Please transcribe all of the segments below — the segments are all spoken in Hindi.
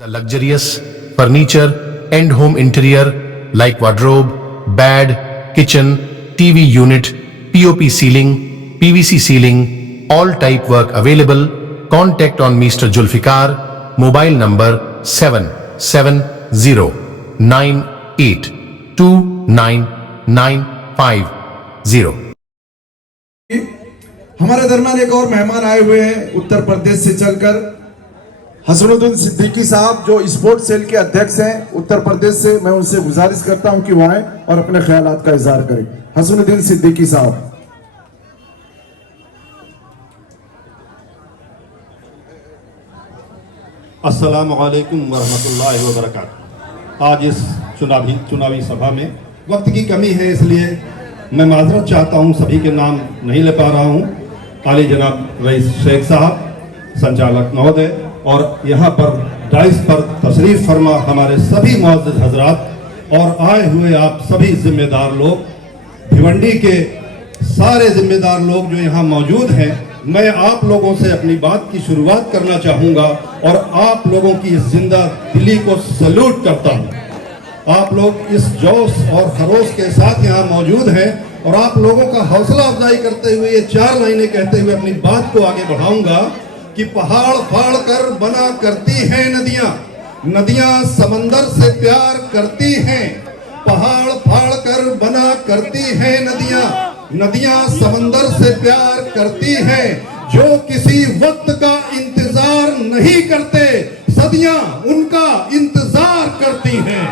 The luxurious furniture and home interior like wardrobe, bed, kitchen, TV unit, POP ceiling, PVC ceiling, all type work available. Contact on Mr. Julfikar, mobile number 7709829950. हमारे दरमियान एक और मेहमान आए हुए हैं उत्तर प्रदेश से चलकर, हसनुद्दीन सिद्दीकी साहब जो स्पोर्ट्स सेल के अध्यक्ष हैं उत्तर प्रदेश से। मैं उनसे गुजारिश करता हूं कि वो आए और अपने ख्यालात का इजहार करें। हसनुद्दीन सिद्दीकी साहब। अस्सलामु अलैकुम वरहमतुल्लाहि वबरकातुहू। आज इस चुनावी सभा में वक्त की कमी है, इसलिए मैं माजरत चाहता हूं, सभी के नाम नहीं ले पा रहा हूं। आली जनाब रईस शेख साहब, संचालक महोदय और यहाँ पर डाइस पर तशरीफ फरमा हमारे सभी मुअज़्ज़िज़ हजरात और आए हुए आप सभी जिम्मेदार लोग, भिवंडी के सारे जिम्मेदार लोग जो यहाँ मौजूद हैं। मैं आप लोगों से अपनी बात की शुरुआत करना चाहूँगा और आप लोगों की इस जिंदा दिली को सैल्यूट करता हूँ। आप लोग इस जोश और खरोश के साथ यहाँ मौजूद हैं और आप लोगों का हौसला अफजाई करते हुए ये 4 लाइनें कहते हुए अपनी बात को आगे बढ़ाऊंगा कि पहाड़ फाड़ कर बना करती हैं नदियां, नदियां समंदर से प्यार करती हैं। पहाड़ फाड़ कर बना करती हैं नदियां, नदियां समंदर से प्यार करती हैं। जो किसी वक्त का इंतजार नहीं करते, सदियां उनका इंतजार करती हैं।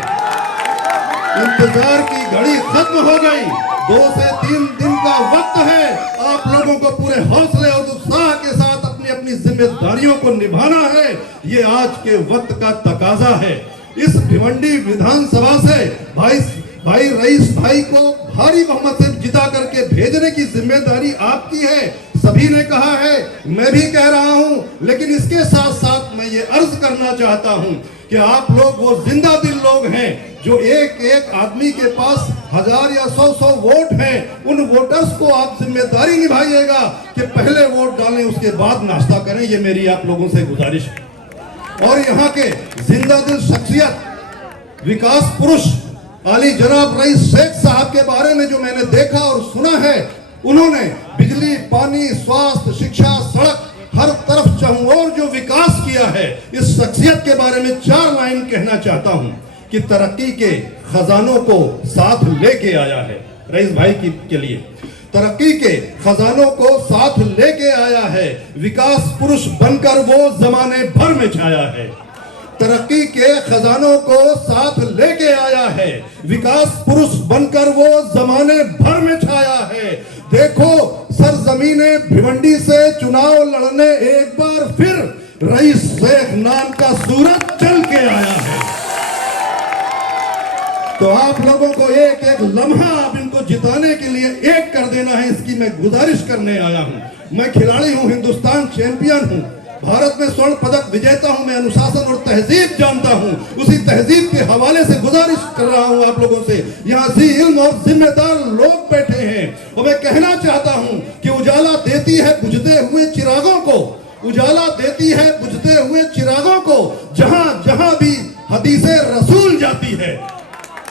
इंतजार की घड़ी खत्म हो गई, 2 से 3 दिन का वक्त है। आप लोगों को पूरे हौसले और उत्साह के साथ अपनी जिम्मेदारियों को निभाना है। ये आज के वक्त का तकाजा है। इस भिवंडी विधानसभा से भाई रईस भाई को भारी बहुमत से जिता करके भेजने की जिम्मेदारी आपकी है। सभी ने कहा है, मैं भी कह रहा हूं, लेकिन इसके साथ साथ मैं ये अर्ज करना चाहता हूं कि आप लोग वो जिंदा दिल लोग हैं जो एक आदमी के पास 1000 या 100 वोट हैं। उन वोटर्स को आप जिम्मेदारी निभाइएगा कि पहले वोट डालें, उसके बाद नाश्ता करें। ये मेरी आप लोगों से गुजारिश है। और यहाँ के जिंदा दिल शख्सियत, विकास पुरुष आली जनाब रईस शेख साहब के बारे में जो मैंने देखा और सुना है, उन्होंने बिजली, पानी, स्वास्थ्य, शिक्षा, सड़क, हर तरफ चहुंओर जो विकास किया है, इस शख्सियत के बारे में 4 लाइन कहना चाहता हूं कि तरक्की के खजानों को साथ लेके आया है। रईस भाई के लिए तरक्की के खजानों को साथ लेके आया है। विकास पुरुष बनकर वो जमाने भर में छाया है। तरक्की के खजानों को साथ लेके आया है। विकास पुरुष बनकर वो जमाने भर में छाया है। देखो सरजमीने भिवंडी से चुनाव लड़ने एक बार फिर रईस शेख नाम का सूरज चल के आया है। तो आप लोगों को एक लम्हा आप इनको जिताने के लिए एक कर देना है, इसकी मैं गुजारिश करने आया हूं। मैं खिलाड़ी हूं, हिंदुस्तान चैंपियन हूं, भारत में स्वर्ण पदक विजेता हूं। मैं अनुशासन और तहजीब जानता हूं। उसी तहजीब के हवाले से गुजारिश कर रहा हूं आप लोगों से। यहाँ ज़ी इल्म और जिम्मेदार लोग बैठे हैं और मैं कहना चाहता हूं कि उजाला देती है बुझते हुए चिरागों को, उजाला देती है बुझते हुए चिरागों को। जहां जहां भी हदीसे रसूल जाती है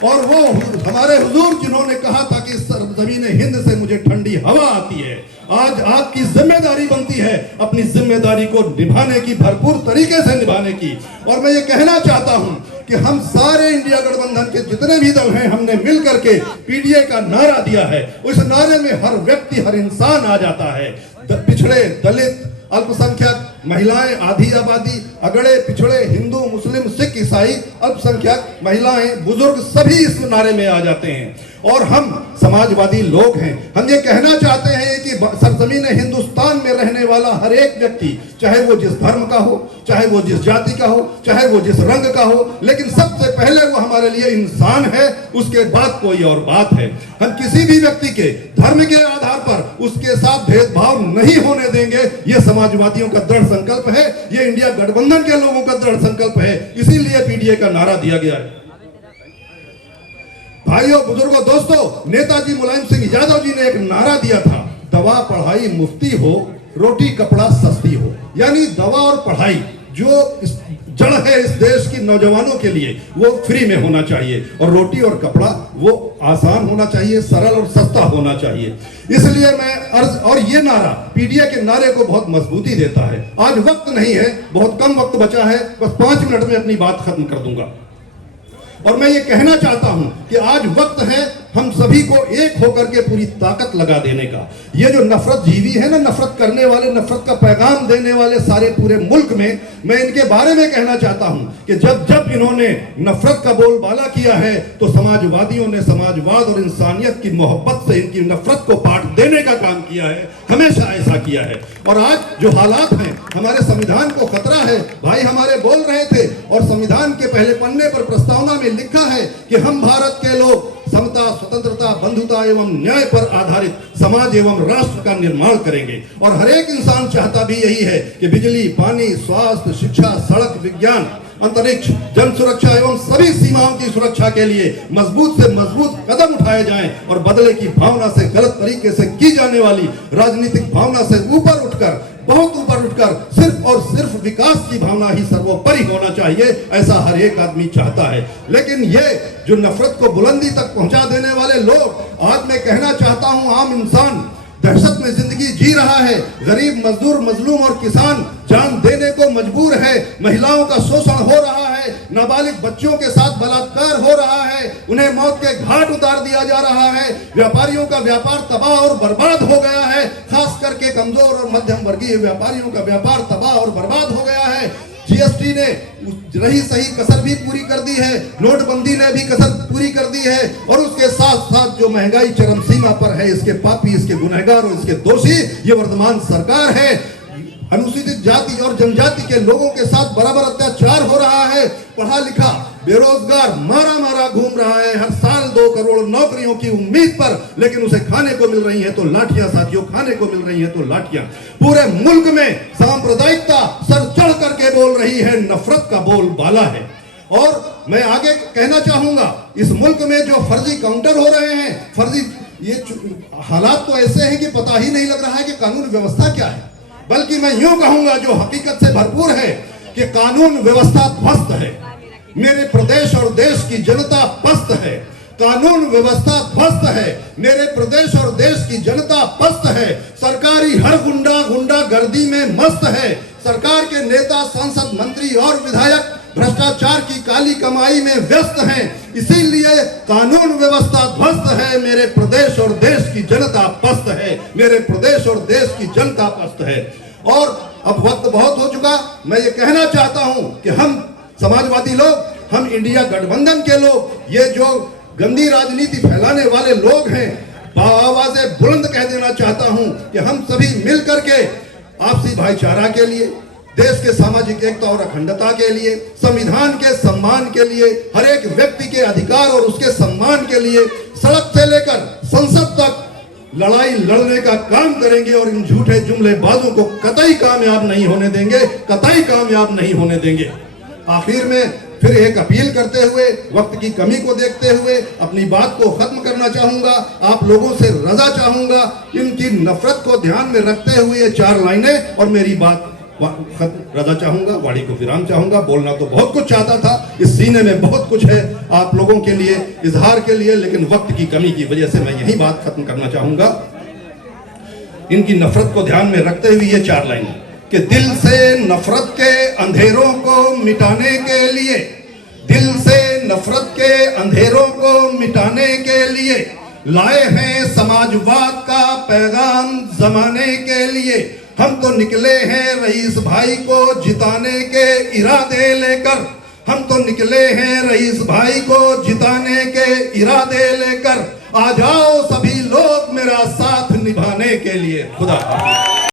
और वो हमारे हुजूर जिन्होंने कहा था कि सरजमीन हिंद से मुझे ठंडी हवा आती है। आज आपकी जिम्मेदारी बनती है अपनी जिम्मेदारी को निभाने की, भरपूर तरीके से निभाने की। और मैं ये कहना चाहता हूं कि हम सारे इंडिया गठबंधन के जितने भी दल हैं, हमने मिल करके पीडीए का नारा दिया है। उस नारे में हर व्यक्ति, हर इंसान आ जाता है। पिछड़े, दलित, अल्पसंख्यक, महिलाएं, आधी आबादी, अगड़े पिछड़े, हिंदू, मुस्लिम, सिख, ईसाई, अल्पसंख्यक, महिलाएं, बुजुर्ग सभी इस नारे में आ जाते हैं। और हम समाजवादी लोग हैं। हम ये कहना चाहते हैं कि सरजमीन हिंदुस्तान में रहने वाला हर एक व्यक्ति, चाहे वो जिस धर्म का हो, चाहे वो जिस जाति का हो, चाहे वो जिस रंग का हो, लेकिन सबसे पहले वो हमारे लिए इंसान है, उसके बाद कोई और बात है। हम किसी भी व्यक्ति के धर्म के आधार पर उसके साथ भेदभाव नहीं होने देंगे। ये समाजवादियों का दृढ़ संकल्प है, ये इंडिया गठबंधन के लोगों का दृढ़ संकल्प है। इसीलिए पीडीए का नारा दिया गया है। भाइयों, बुजुर्गों, दोस्तों, नेताजी मुलायम सिंह यादव जी ने एक नारा दिया था, दवा पढ़ाई मुफ्ती हो, रोटी कपड़ा सस्ती हो। यानी दवा और पढ़ाई जो जड़ है इस देश की नौजवानों के लिए वो फ्री में होना चाहिए, और रोटी और कपड़ा वो आसान होना चाहिए, सरल और सस्ता होना चाहिए। इसलिए मैं अर्ज, और ये नारा पीडीए के नारे को बहुत मजबूती देता है। आज वक्त नहीं है, बहुत कम वक्त बचा है, बस 5 मिनट में अपनी बात खत्म कर दूंगा। और मैं ये कहना चाहता हूं कि आज वक्त है हम सभी को एक होकर के पूरी ताकत लगा देने का। ये जो नफरत जीवी है ना, नफरत करने वाले, नफरत का पैगाम देने वाले सारे पूरे मुल्क में, मैं इनके बारे में कहना चाहता हूं कि जब जब इन्होंने नफरत का बोलबाला किया है तो समाजवादियों ने समाजवाद और इंसानियत की मोहब्बत से इनकी नफरत को पाट देने का काम किया है, हमेशा ऐसा किया है। और आज जो हालात हैं, हमारे संविधान को खतरा है। भाई हमारे बोल रहे थे, और संविधान के पहले पन्ने पर प्रस्तावना में लिखा है कि हम भारत के लोग समता, स्वतंत्रता, बंधुता एवं न्याय पर आधारित समाज एवं राष्ट्र का निर्माण करेंगे। और हर एक इंसान चाहता भी यही है कि बिजली, पानी, स्वास्थ्य, शिक्षा, सड़क, विज्ञान, अंतरिक्ष, जन सुरक्षा एवं सभी सीमाओं की सुरक्षा के लिए मजबूत से मजबूत कदम उठाए जाएं, और बदले की भावना से, गलत तरीके से की जाने वाली राजनीतिक भावना से ऊपर उठकर, बहुत ऊपर उठकर सिर्फ और सिर्फ विकास की भावना ही सर्वोपरि होना चाहिए, ऐसा हर एक आदमी चाहता है। लेकिन ये जो नफरत को बुलंदी तक पहुंचा देने वाले लोग, आज मैं कहना चाहता हूं, आम इंसान दहशत में जिंदगी जी रहा है, गरीब, मजदूर, मजलूम और किसान जान देने को मजबूर है, महिलाओं का शोषण हो रहा है, नाबालिग बच्चों के साथ बलात्कार हो रहा है, उन्हें मौत के घाट उतार दिया जा रहा है, व्यापारियों का व्यापार तबाह और बर्बाद हो गया है, खास करके कमजोर और मध्यम वर्गीय व्यापारियों का व्यापार तबाह और बर्बाद हो गया है। जीएसटी ने रही सही कसर भी पूरी कर दी है, नोटबंदी ने भी कसर पूरी कर दी है, और उसके साथ साथ जो महंगाई चरम सीमा पर है, इसके पापी, इसके गुनहगार और इसके दोषी ये वर्तमान सरकार है। अनुसूचित जाति और जनजाति के लोगों के साथ बराबर अत्याचार हो रहा है। पढ़ा लिखा बेरोजगार मारा मारा घूम रहा है, हर साल 2 करोड़ नौकरियों की उम्मीद पर, लेकिन उसे खाने को मिल रही है तो लाठियां, साथियों, खाने को मिल रही है तो लाठियां। पूरे मुल्क में सांप्रदायिकता सर चढ़ करके बोल रही है, नफरत का बोलबाला है। और मैं आगे कहना चाहूंगा, इस मुल्क में जो फर्जी काउंटर हो रहे हैं, फर्जी, ये हालात तो ऐसे हैं कि पता ही नहीं लग रहा है कि कानून व्यवस्था क्या है। बल्कि मैं यूं कहूंगा, जो हकीकत से भरपूर है कि कानून व्यवस्था ध्वस्त है। मेरे प्रदेश और देश की जनता पस्त है। कानून व्यवस्था ध्वस्त है, मेरे प्रदेश और देश की जनता पस्त है। सरकारी हर गुंडा गर्दी में मस्त है। सरकार के नेता, सांसद, मंत्री और विधायक भ्रष्टाचार की काली कमाई में व्यस्त हैं। इसीलिए कानून व्यवस्था ध्वस्त है, मेरे प्रदेश और देश की जनता पस्त है। मेरे प्रदेश और देश की जनता पस्त है। और अब वक्त बहुत हो चुका, मैं ये कहना चाहता हूं कि हम समाजवादी लोग, हम इंडिया गठबंधन के लोग, ये जो गंदी राजनीति फैलाने वाले लोग हैं, आवाज़ें बुलंद कह देना चाहता हूं कि हम सभी मिल करके आपसी भाईचारा के लिए, देश के सामाजिक एकता और अखंडता के लिए, संविधान के सम्मान के लिए, हर एक व्यक्ति के अधिकार और उसके सम्मान के लिए सड़क से लेकर संसद तक लड़ाई लड़ने का काम करेंगे, और इन झूठे जुमलेबाजों को कतई कामयाब नहीं होने देंगे, कतई कामयाब नहीं होने देंगे। आखिर में फिर एक अपील करते हुए, वक्त की कमी को देखते हुए अपनी बात को खत्म करना चाहूंगा। आप लोगों से रजा चाहूंगा, इनकी नफरत को ध्यान में रखते हुए ये 4 लाइनें और मेरी बात रजा चाहूंगा, वाणी को विराम चाहूंगा। बोलना तो बहुत कुछ चाहता था, इस सीने में बहुत कुछ है आप लोगों के लिए, इजहार के लिए, लेकिन वक्त की कमी की वजह से मैं यही बात खत्म करना चाहूंगा। इनकी नफरत को ध्यान में रखते हुए ये 4 लाइनें कि दिल से नफरत के अंधेरों को मिटाने के लिए, दिल से नफरत के अंधेरों को मिटाने के लिए लाए हैं समाजवाद का पैगाम जमाने के लिए। हम तो निकले हैं रईस भाई को जिताने के इरादे लेकर, हम तो निकले हैं रईस भाई को जिताने के इरादे लेकर। आ जाओ सभी लोग मेरा साथ निभाने के लिए। खुदा हाफिज़।